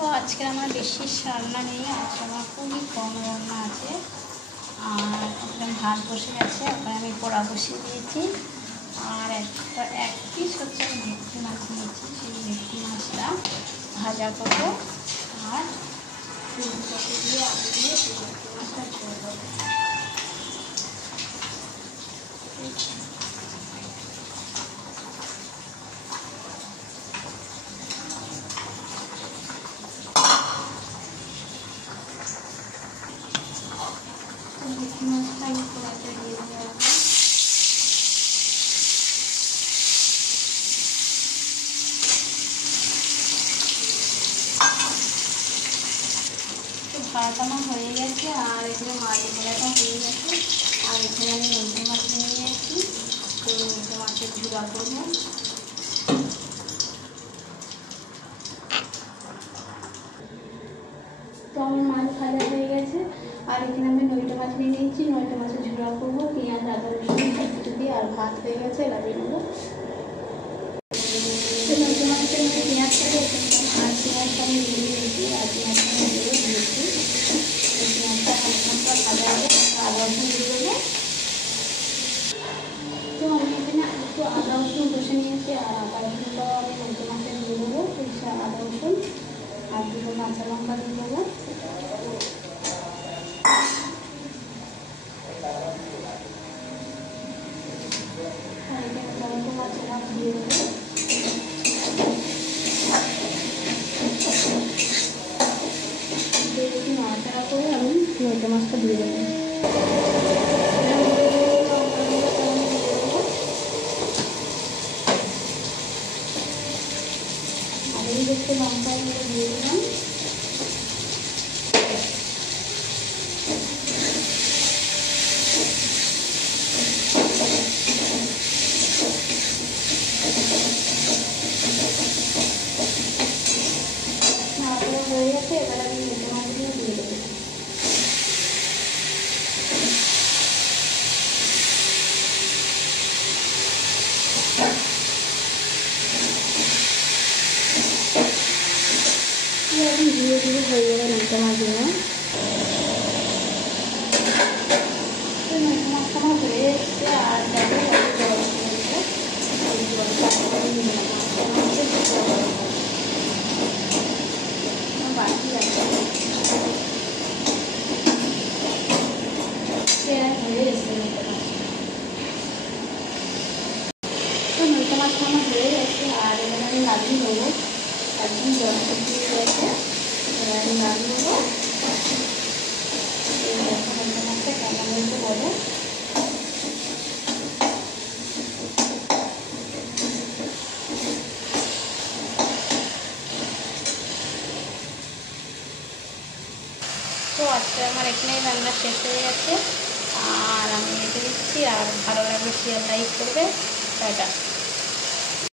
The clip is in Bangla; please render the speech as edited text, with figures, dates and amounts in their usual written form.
তো আজকে আমার বেশি রান্না নেই, আজকে আমার খুবই কম রান্না আছে। আর একদম ভাত বসে গেছে, ওখানে আমি পোড়া বসিয়ে দিয়েছি। আর এক পিস হচ্ছে আমি ভেটকি মাছ নিয়েছি, সেই ভেটকি মাছটা ভাজা করবো। আর ফুলকপি দিয়ে আলু দিয়ে সেই ভেটকি মাছটা ঝোল করবো। ভেটকি মাছটা আমি কড়াইতে দিয়ে দেবো। ভাত আমার হয়ে গেছে, আর এখানে মাছ ভাজাটা হয়ে গেছে। আর এখানে আমি নদী মাছ নিয়ে নিয়েছি, তো নদী মাছের ঝুড়া করবো। তো আমার মাছ ভাজা হয়ে গেছে, আর এখানে আমি নইটা মাছ নিয়ে নিয়েছি, নইটা মাছের ঝুড়া করবো পেঁয়াজ আদা রসুন সব কিছু দিয়ে। আর ভাত হয়ে গেছে, লাগিয়ে নেবো। তো নইটা মাছের মধ্যে পেঁয়াজটা আর পেঁয়াজটা আমি দিয়ে দিয়েছি, আর পেঁয়াজটা আমি দিয়ে দিয়েছি। পেঁয়াজটা হালকা ভাজা হবে, আদা রসুন দিয়ে দেবো। তো আমি এখানে একটু আদা রসুন কষে নিয়েছি, আর আদা রসুনটাও আমি নইটা মাছে দিয়ে দেবো। আদা রসুন আর দুটো কাঁচা লঙ্কা দিয়ে দেবো। আর এখানে টমেটো কাঁচা লঙ্কা দিয়ে দেবো। একটু নাড়াচাড়া করে আমি নইটা মাছটা দিয়ে দেবো। আর এই দেখতে লঙ্কা দিয়ে দিলাম। নাড়াচাড়া হয়ে গেছে, এবার আমি নইটা মাছগুলো দিয়ে দেবো। এখন ধীরে ধীরে হয়ে যাবে নইটা মাছগুলো। তো নইটা মাছটা আমার হয়ে এসছে, আর দেখো জল হয়েছে। এই জলটা বাকি আছে, হয়ে এসছে নইটা মাছ। তো নইটা মাছটা আমার হয়ে গেছে, আর এবার আমি লাগিয়ে নেবো। একদম জল শুকিয়ে গেছে, এবার আমি লাগিয়ে নেবো। এই দেখো নইটা মাছটা কেমন হয়েছে বলো। তো আজকে আমার এখানেই রান্না শেষ হয়ে গেছে, আর আমি রেখে দিচ্ছি। আর ভালো লাগলে শেয়ার লাইক করবে। টাটা।